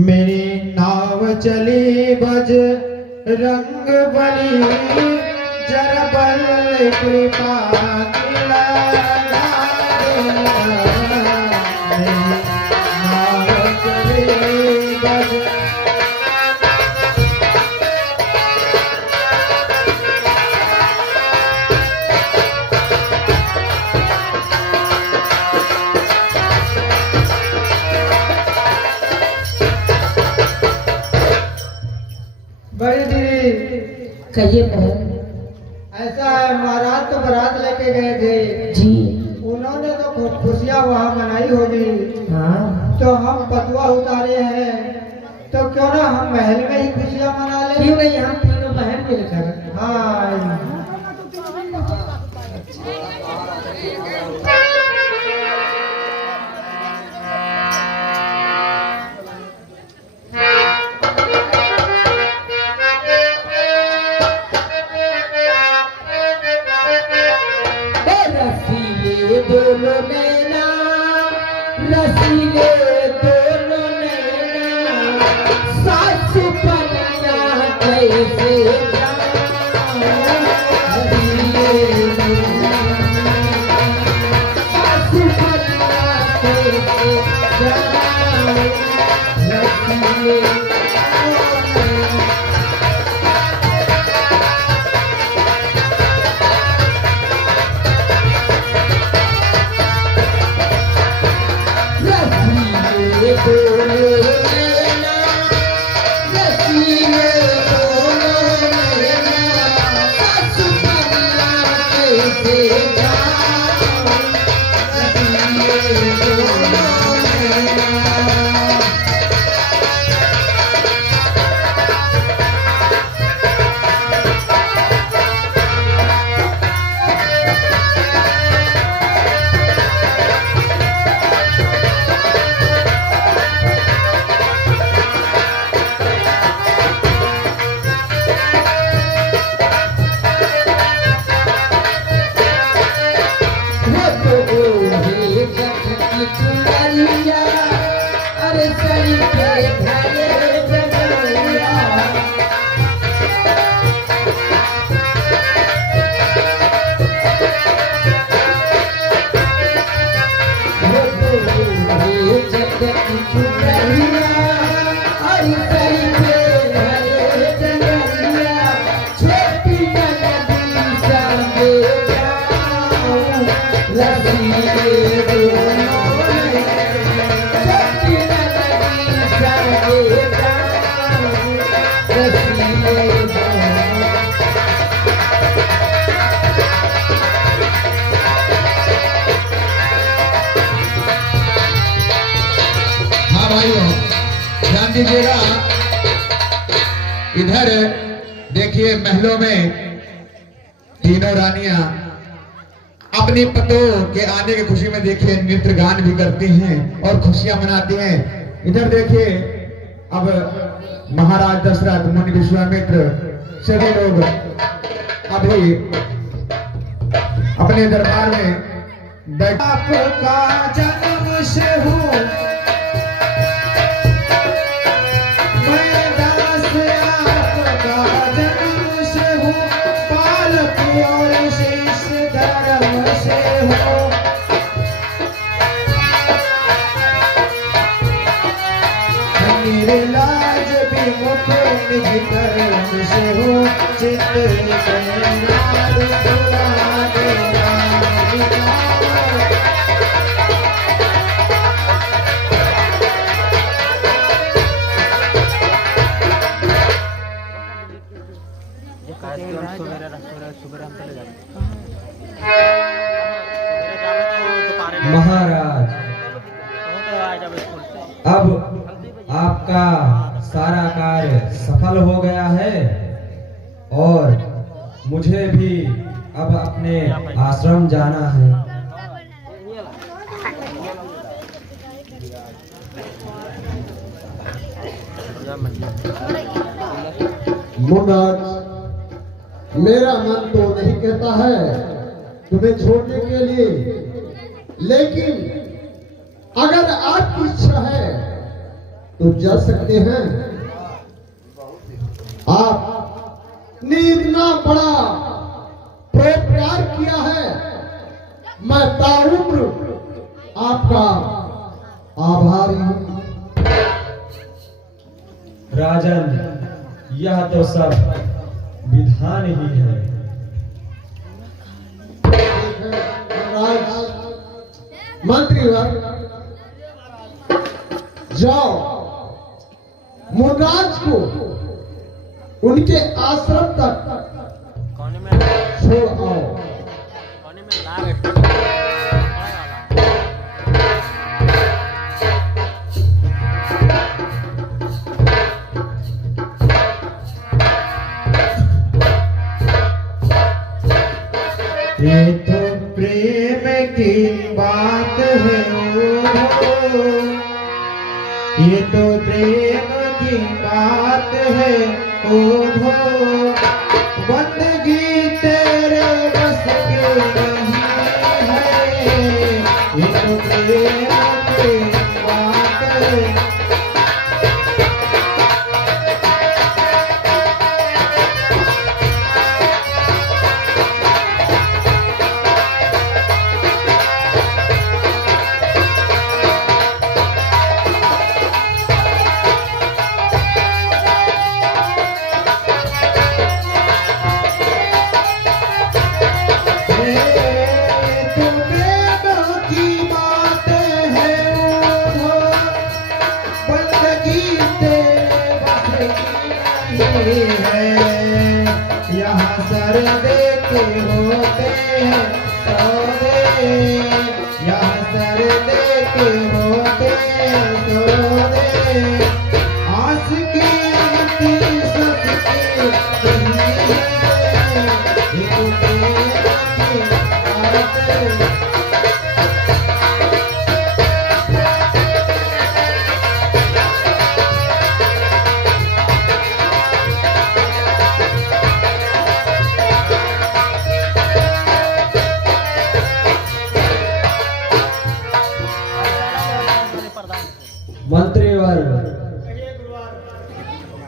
मेरी नाव चली बज रंग बली जरा बल कृपा किला नाव चली बज बड़ी दीदी कहिए बहन। ऐसा है, महाराज तो बारात लेके गए थे जी उन्होंने तो खूब खुशियाँ वहाँ मनाई होगी। हाँ, तो हम पतवा उतारे हैं, तो क्यों ना हम महल में ही खुशियाँ मना लें। क्यों नहीं, हम तीनों बहन मिलकर। हाँ रसीले दोनों नैना, रसीले दोनों नैना, सास पनिया कैसे जाऊं? रसीले दोनों नैना, सास पनिया कैसे जाऊं? रसीले दोनों नैना। अरे सही के भरे जगरिया, जगत चुनरिया, अरे सही के भरे जगरिया, छोटी नदी संगे जाऊं, रसीले दोनों भाइयों ध्यान दीजिएगा। इधर देखिए महलों में तीनों रानियां अपनी पतों के आने की खुशी में देखिए नृत्य गान भी करती हैं और खुशियां मनाती हैं। इधर देखिए अब महाराज दशरथ, मुनि विश्वामित्र सभी लोग अभी अपने दरबार में बैठ आपका जन्म से हूँ मैं दास, आपका जन्म से हूँ पालक और शीश धर्म से हूँ। मेरे लाज भी मुख निज कर्म से हूँ चित्त निकलना दुला देना। महाराज, अब आपका सारा कार्य सफल हो गया है और मुझे भी अब अपने आश्रम जाना है। मुमताज, मेरा मन तो नहीं कहता है तुम्हें छोड़ने के लिए, लेकिन अगर आपकी इच्छा है तो जा सकते हैं। आपने इतना बड़ा परोपकार किया है, मैं ताउम्र आपका आभारी हूं। राजन, यह तो सब विधान ही है। मंत्रीवर, जाओ मुनराज को उनके आश्रम तक छोड़ आओ। ये तो प्रेम की बात है ओ, ये तो प्रेम की बात है ओ, बंदगी तेरे बस की नहीं है, ये तो प्रेम की बात है। यहाँ सर देखे होते हैं सौदे, यहाँ सर देखे होते हैं सौदे, आस की अमती सबकी नहीं है, ये प्रेम की बात है। मंत्रीवर,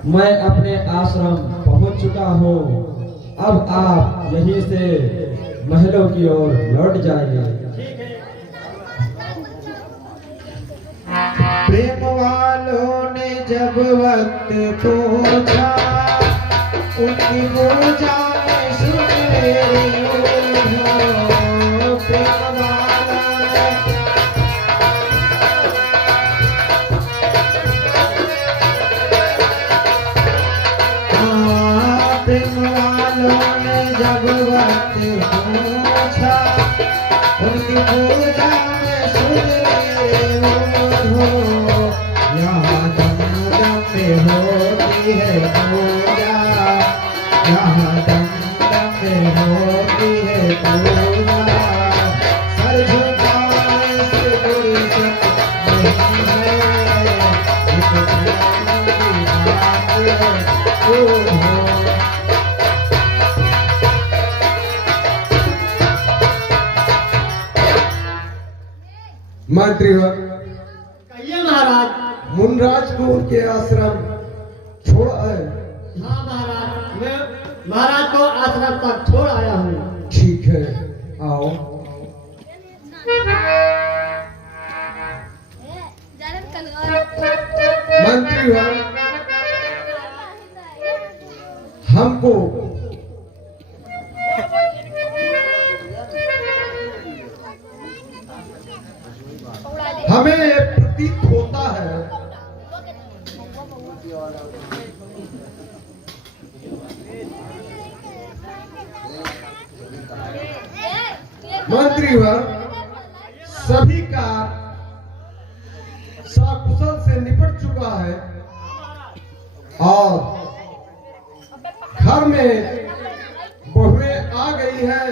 मैं अपने आश्रम पहुंच चुका हूं। अब आप यहीं से महलों की ओर लौट जाइए। प्रेम वालों ने जब वक्त पूछा, उनकी पूजा में सुन रही हो। प्रेम वालों ने प्रेम वालों ने जब वक्त पूछा, उनकी पूजा में सुन रहे हो। यहाँ दम दम में होती है पूजा, यहाँ दम दम में होती है पूजा, सर झुकाने से कोई शक नहीं है, ये तो प्रेम की बात है ओ। मंत्रीवर, कहिए महाराज। मुनराज को उनके आश्रम छोड़ आए। हाँ महाराज, मैं महाराज को आश्रम तक छोड़ आया हूँ। ठीक है, आओ। मंत्रीवर, हमको हमें प्रतीत होता है मंत्रीवर, सभी का सकुशल से निपट चुका है और घर में बहुएं आ गई हैं।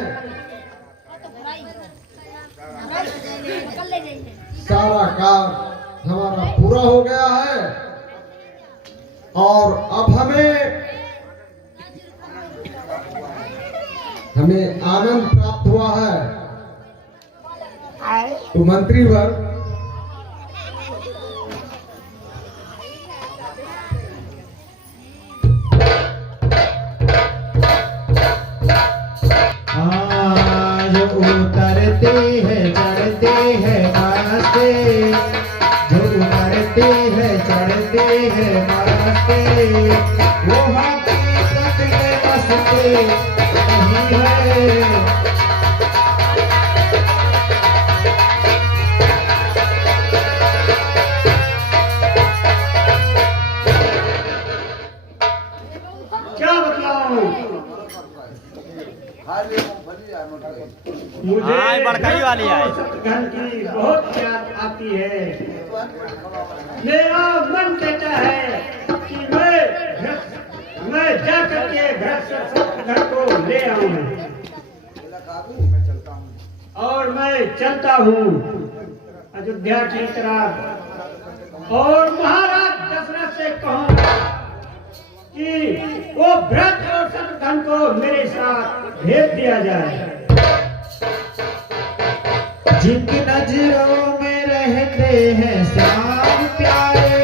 सारा काम हमारा पूरा हो गया है और अब हमें आनंद प्राप्त हुआ है। तो मंत्रीवर, जो उतरते हैं चढ़ते हैं मरते, वो हकीकत में बसते नहीं है। क्या बतलाऊं? मुझे बड़काई वाली है। घर की बहुत याद आती है। मेरा मन कहता है कि मैं जा करके घर को ले आऊं और मैं चलता हूँ अयोध्या की तरफ और महाराज दशरथ से कहूँगा कि वो भरत और शत्रुघ्न को मेरे साथ भेज दिया जाए। जिनकी नजरों में रहते हैं श्याम प्यारे,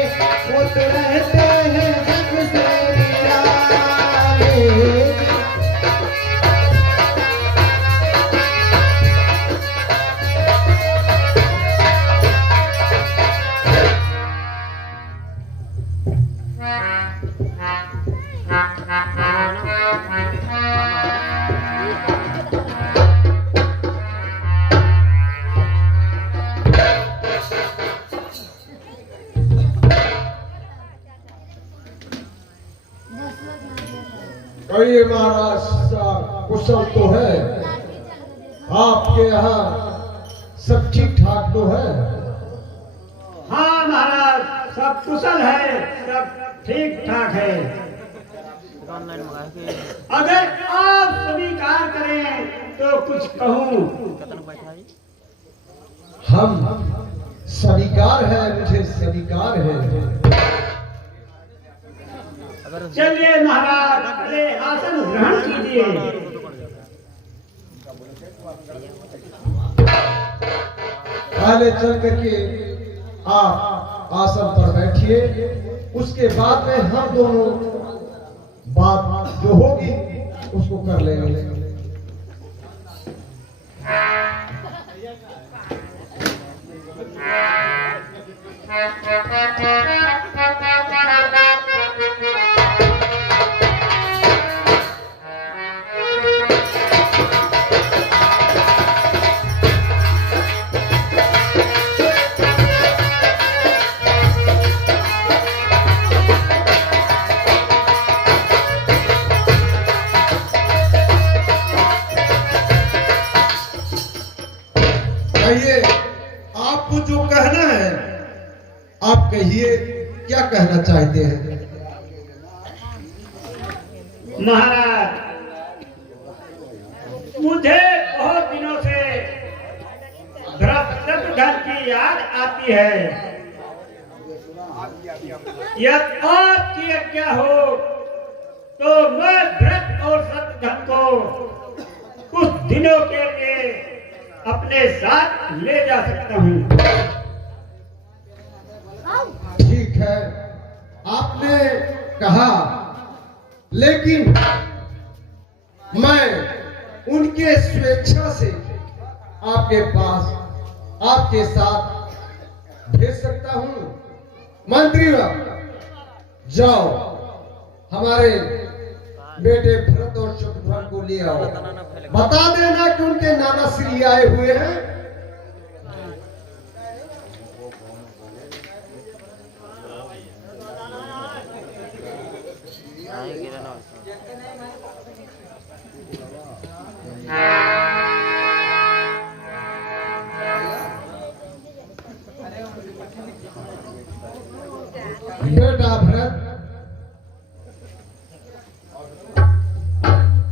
वो तो रहते हैं जग से निराले। कहिए महाराज साहब, कुशल तो है? आपके यहाँ सब ठीक ठाक तो है? हाँ महाराज, सब कुशल है, सब ठीक ठाक है। अगर आप स्वीकार करें तो कुछ कहूँ। हम स्वीकार है, मुझे स्वीकार है। चलिए महाराज, पहले आसन ग्रहण कीजिए। पहले चल करके आप आसन पर बैठिए, उसके बाद में हम दोनों बात जो होगी उसको कर लेंगे। कहिए, आपको जो कहना है आप कहिए, क्या कहना चाहते हैं? महाराज, मुझे बहुत दिनों से भरत शत्रुघ्न की याद आती है। यदि आपकी आज्ञा हो तो मैं भरत और शत्रुघ्न को कुछ दिनों के लिए अपने साथ ले जा सकता हूँ। ठीक है, आपने कहा, लेकिन मैं उनके स्वेच्छा से आपके पास आपके साथ भेज सकता हूं। मंत्री जाओ, हमारे बेटे भरत और शत्रुघ्न को ले आओ, बता देना कि उनके नाना श्री आए हुए हैं। बेटा भरत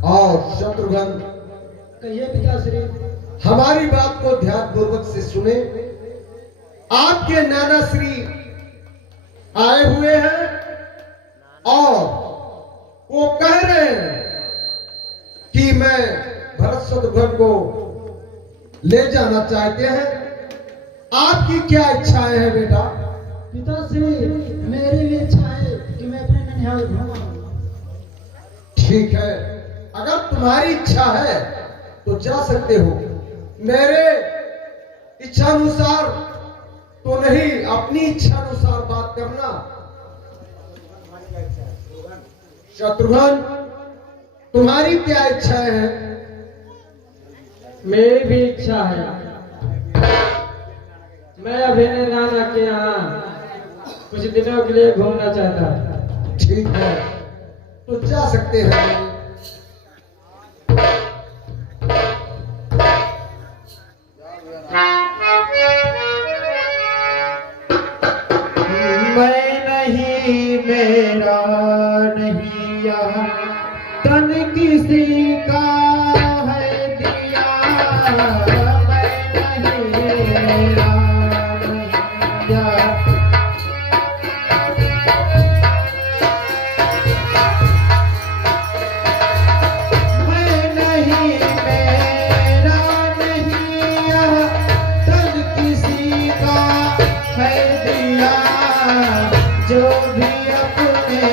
और शत्रुघ्न, कहिए पिताश्री। हमारी बात को ध्यान पूर्वक से सुने। आपके नाना श्री आए हुए हैं और वो कह रहे हैं कि मैं भरत शत्रुघ्न को ले जाना चाहते हैं। आपकी क्या इच्छाएं हैं बेटा? पिताश्री, मेरी भी इच्छा है कि मैं अपने ननिहाल घूमाऊं। ठीक है, अगर तुम्हारी इच्छा है तो जा सकते हो। मेरे इच्छा अनुसार तो नहीं, अपनी इच्छा अनुसार बात करना। शत्रुघ्न, तुम्हारी क्या इच्छाएं हैं? मेरी भी इच्छा है। मैं अभिनय नाना के यहाँ कुछ दिनों के लिए घूमना चाहता हूँ। ठीक है, तो जा सकते हैं। मैं नहीं, मेरा नहीं, यह तन किसी का है दिया। मैं नहीं, मेरा नहीं, यह मैं नहीं, मेरा नहीं, यह तन किसी का है दिया। जो भी अपने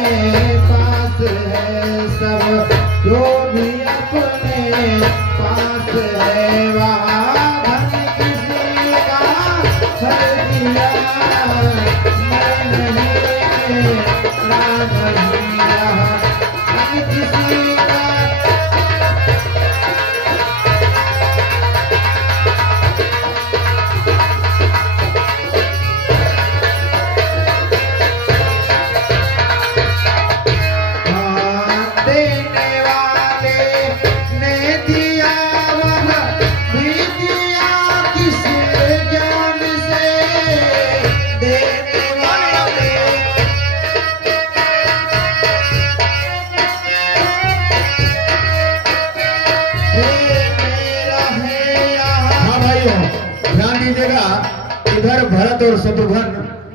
पास है सब, जो भी अपने पास है वहाँ धन किसी का है दिया। मैं नहीं, मेरा नहीं, यह धन किसी का देने वाले ने दिया, वह भी दिया किस ज्ञान से। देने वाले मेरा है यहाँ। हाँ भाइयों, ध्यान दीजिएगा। इधर भरत और शत्रुघ्न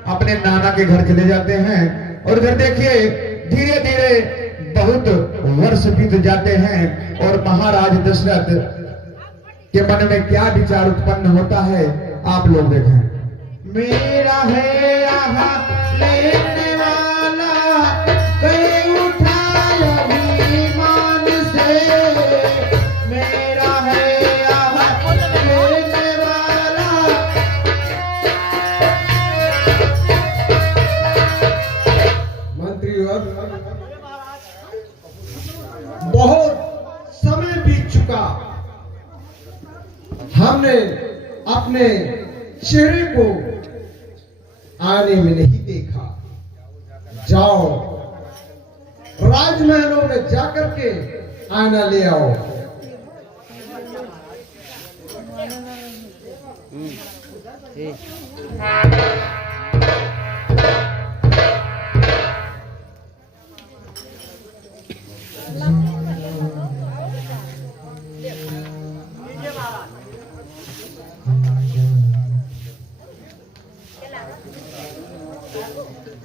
अपने नाना के घर चले जाते हैं और इधर देखिए धीरे धीरे बहुत वर्ष बीत जाते हैं और महाराज दशरथ के मन में क्या विचार उत्पन्न होता है आप लोग देखें। मेरा है यहाँ लेने वाला, कहीं उठाया अभिमान से। मेरा है यहाँ लेने वाला। मंत्री और बहुत समय बीत चुका, हमने अपने चेहरे को आने में नहीं देखा। जाओ, राजमहलों में जाकर के आईना ले आओ।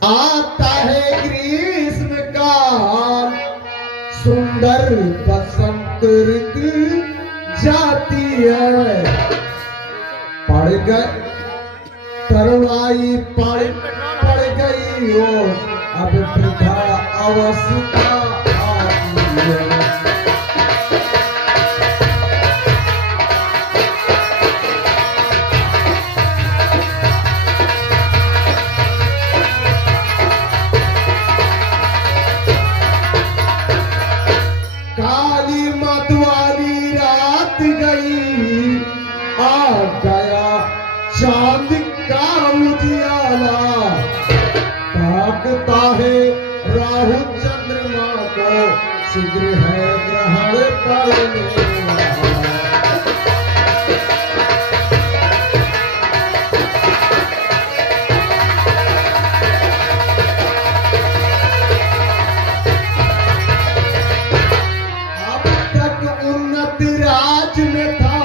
आता है ग्रीष्म काल, सुंदर बसंत ऋतु जाती है। पड़ गए तरुणाई, पड़ गई हो, अब वृद्धा अवस्था आती है। काली मतवाली रात गई, आ गया चांद का उजियाला। ताकता है राहु चंद्रमा को, शीघ्र है ग्रहण पड़ने वाला। अब तक उन्नत राज में था,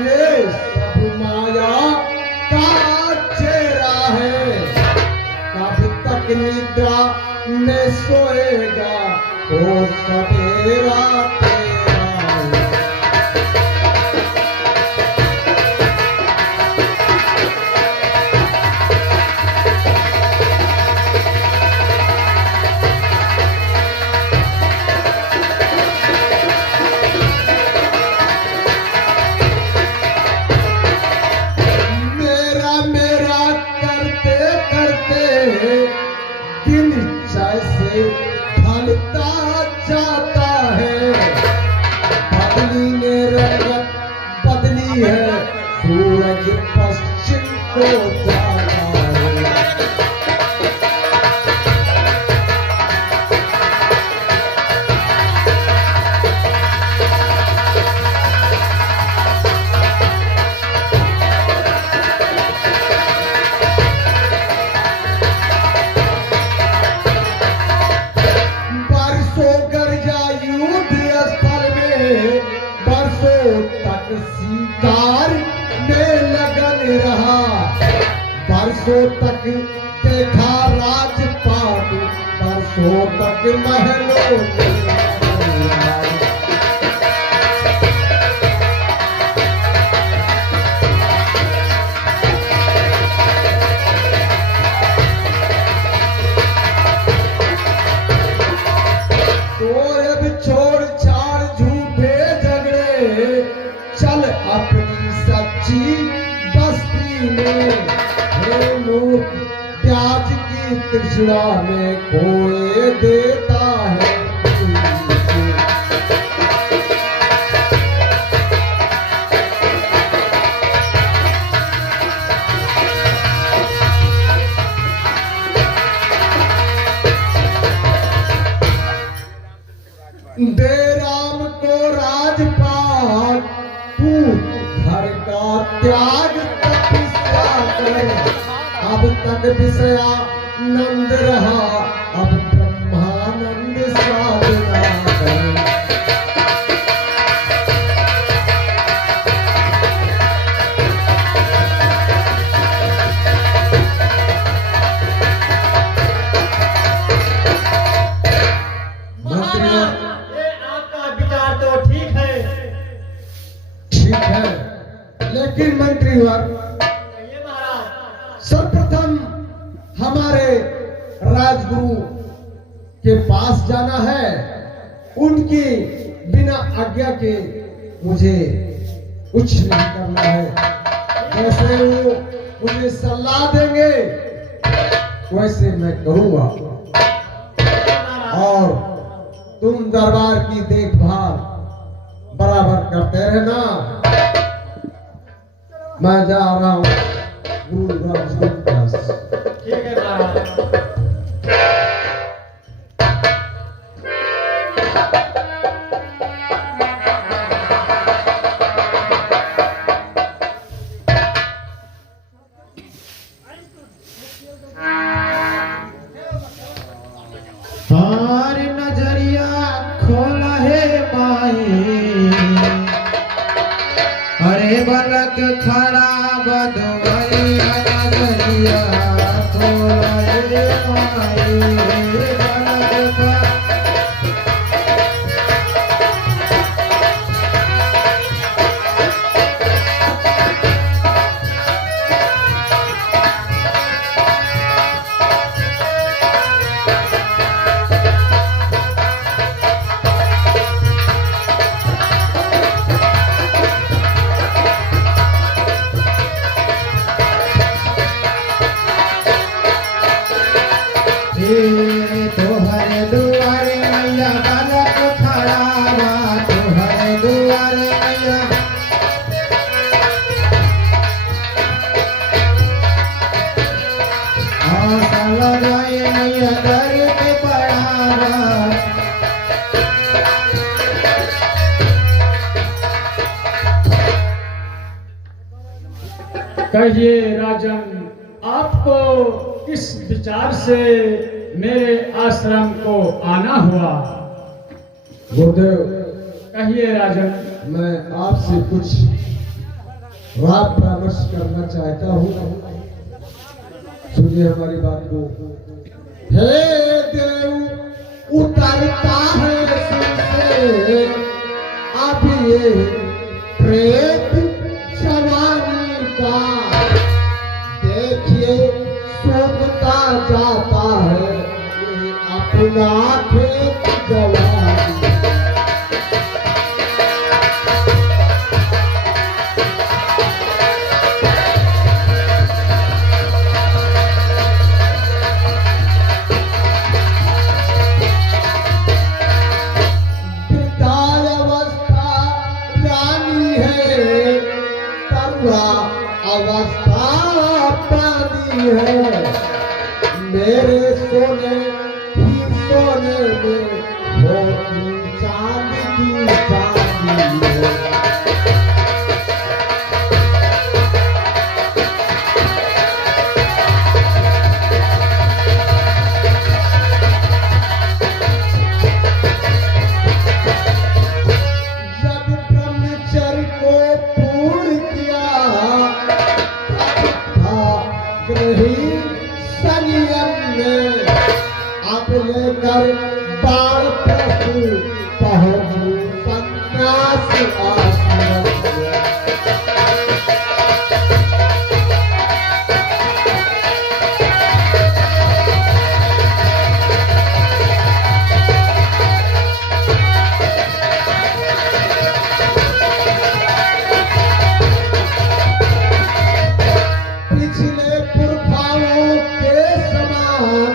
ये सब माया का चेहरा है। कब तक निद्रा में सोएगा, तो सवेरा तेरा है। मेरा रहते दिन जैसे ढलता जाता है। बदली ने रंगत बदली है, सूरज पश्चिम को जाता है। बरसों गर्जा युद्ध स्थल में, बरसों तक शिकार में लगन रहा। बरसों तक देखा राजपाट, बरसों तक महलों में रहा। तो अब छोड़ छाड़ झूठे झगड़े, चल अपनी सच्ची बस्ती में। हे मूर्ख प्याज की तृष्णा में खोए देता है। दे राम को राजपाट, तू घर का त्याग तपस्या कर। अब तक विषया नंद रहा, अब ब्रह्मानंद साधना कर। महाराज, ये आपका विचार तो ठीक है। ठीक है, लेकिन मंत्रीवर, ये महाराज, सर्वप्रथम हमारे राजगुरु के पास जाना है। उनकी बिना आज्ञा के मुझे कुछ नहीं करना है। जैसे वो मुझे सलाह देंगे वैसे मैं करूंगा, और तुम दरबार की देखभाल बराबर करते रहना। मैं जा रहा हूँ गुरु राजगुरु के पास। ठीक है महाराज। हार नजरिया खोला है माई, अरे बलक खड़ा बदवरिया नजरिया खोला है माई, बलक खड़ा। तोहरे दुआरे मैया बालक खड़ा बा, तोहरे दुआरे मैया। आशा लगाए मैया दर पे पड़ा बा। कहिए राजन, आपको किस विचार से मेरे आश्रम को आना हुआ? गुरुदेव, कहिए राजन। मैं आपसे कुछ राय परामर्श करना चाहता हूँ, सुनिए हमारी बात को। हे देव उतरता है सिर से अब ये प्रेत जवानी का, देखिए सूखता जाता है ये अपना खेत जवानी। है मेरे सोने ही सोने में होती चांदी की चांदी है। जब ब्रह्मचर्य को पूर्ण किया था ग्रही संयम में अब लेकर 12 प्रस्तु पहुंचू संन्यास आश्रम में। पिछले पुरखाओं के समान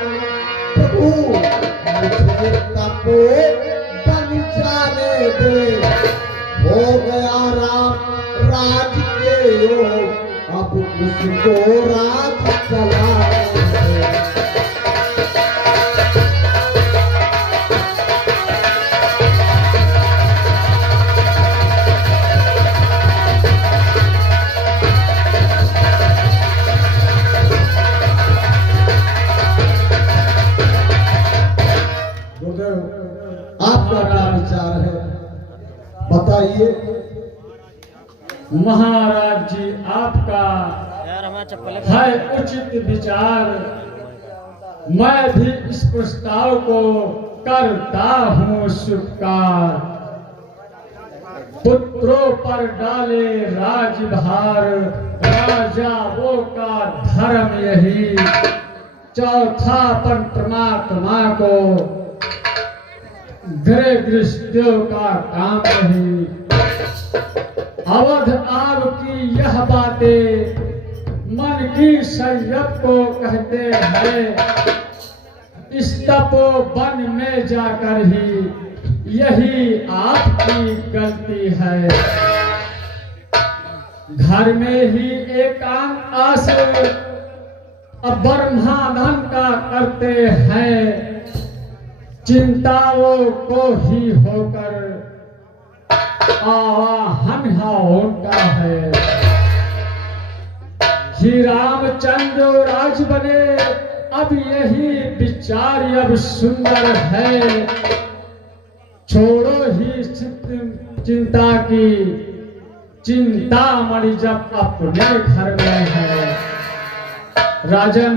प्रभु मुझे तपो बन जाने दे। हो गया राम राज के योग, अब उसको राज चलाने दे। गुरुदेव, आपका क्या विचार है बताइए। महाराज जी, आपका है उचित विचार। मैं भी इस प्रस्ताव को करता हूँ स्वीकार। पुत्रों पर डाले राजभार, राजाओं का धर्म यही। चौथापन परमात्मा को, गृह गृहस्थियों का काम नहीं। अवध आपकी यह बातें मन की संयम को कहते हैं। इस तपोवन में जाकर ही यही आपकी गलती है। घर में ही एकांत आश्रय अब ब्रह्मानंद का करते हैं। चिंताओं को ही होकर आवाहन होता है। श्री रामचंद्र राज बने, अब यही विचार अब सुंदर है। छोड़ो ही चिंता की, चिंतामणि जब अपने घर में है। राजन,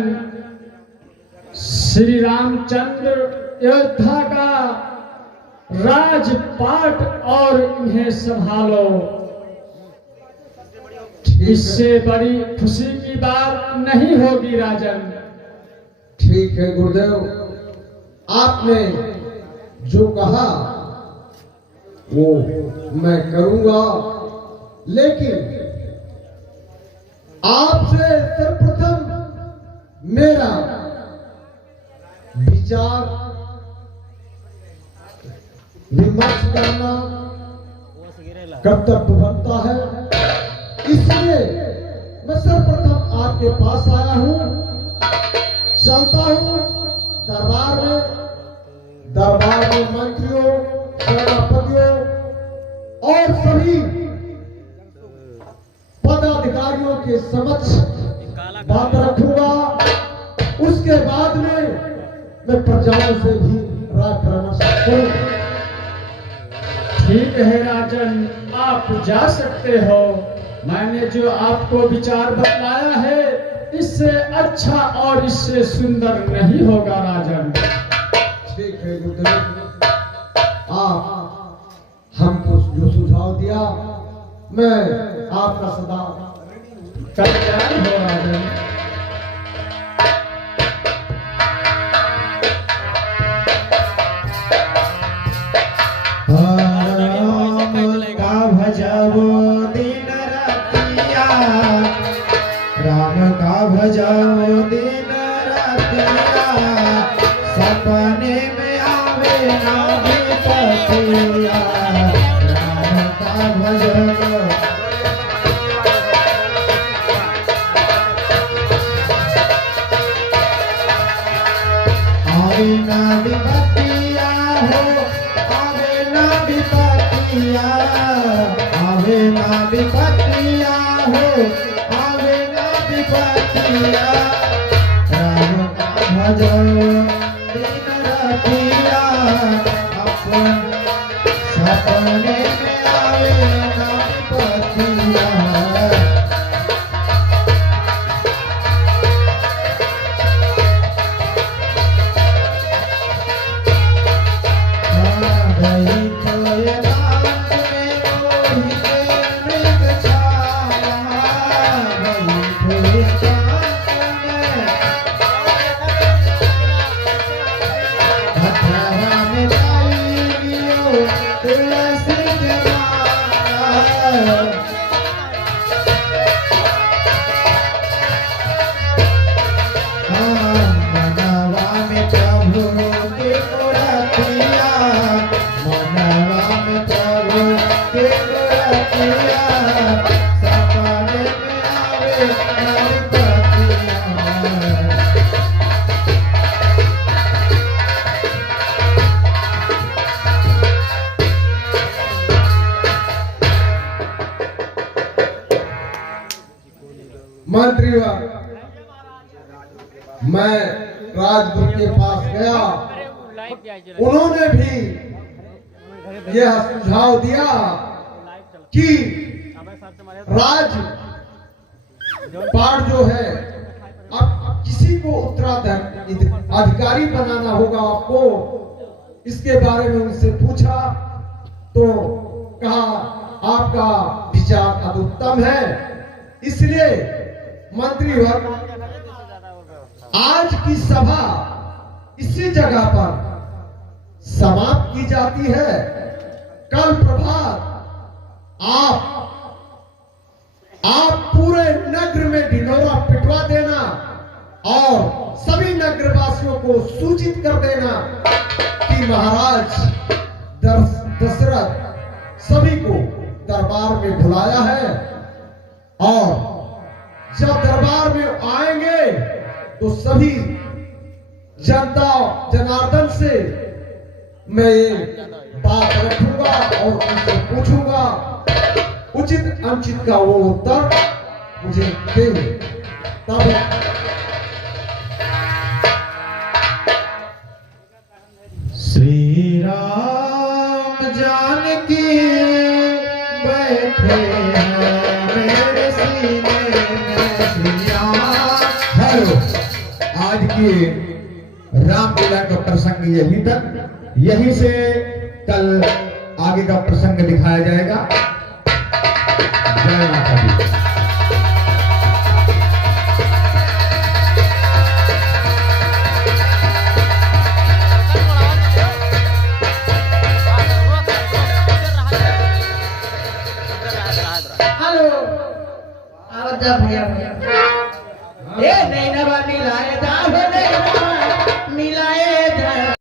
श्री रामचंद्र अयोध्या का राजपाट और इन्हें संभालो। इससे बड़ी खुशी की बात नहीं होगी राजन। ठीक है गुरुदेव, आपने जो कहा वो मैं करूंगा, लेकिन आपसे सर्वप्रथम मेरा विचार विमर्श करना कर्तव्य बनता है। इसलिए मैं सर्वप्रथम आपके पास आया हूं। चलता हूं दरबार में मंत्रियों, सेनापतियों और सभी पदाधिकारियों के समक्ष बात रखूंगा। उसके बाद में मैं प्रजाओं से भी राय परामर्श करूंगा। ठीक है राजन, आप जा सकते हो। मैंने जो आपको विचार बतलाया है, इससे अच्छा और इससे सुंदर नहीं होगा राजन। ठीक है गुरुदेव, आप हमको जो सुझाव दिया, मैं आपका सदा कल्याण हो राजन। राम का भजबो दिन रातिया, राम का भजबो दिन रातिया, सपने में आवे ना विपतिया। राम का भजबो ना विपत्तिया हो, आवे ना विपत्तिया, आवे ना विपत्तिया हो, आवे ना विपत्तिया। राम का भजो दिन रातिया, अपन सपने में आवे ना विपत्तिया। मंत्रीवर, मैं राजदूत के पास गया, उन्होंने भी यह सुझाव दिया कि राजपाट जो है, अब किसी को उत्तराधिकारी बनाना होगा आपको। इसके बारे में उनसे पूछा तो कहा आपका विचार अत्युत्तम है। इसलिए मंत्रीवर, आज की सभा इसी जगह पर समाप्त की जाती है। कल प्रभात आप पूरे नगर में ढिंढोरा पिटवा देना और सभी नगरवासियों को सूचित कर देना कि महाराज दशरथ सभी को दरबार में बुलाया है, और जब दरबार में आएंगे तो सभी जनता जनार्दन से मैं ये बात रखूंगा और उनसे पूछूंगा, उचित अनुचित का वो उत्तर मुझे देंगे। तब श्री राम जानकी बैठे हैं मेरे सीने में, श्री राम। हेलो, आज की रामलीला का प्रसंग यहीं तक, यहीं से कल आगे का प्रसंग दिखाया जाएगा। जय माता दी। हेलो, आवाज भैया भैया, ए नैना बानी लाए जा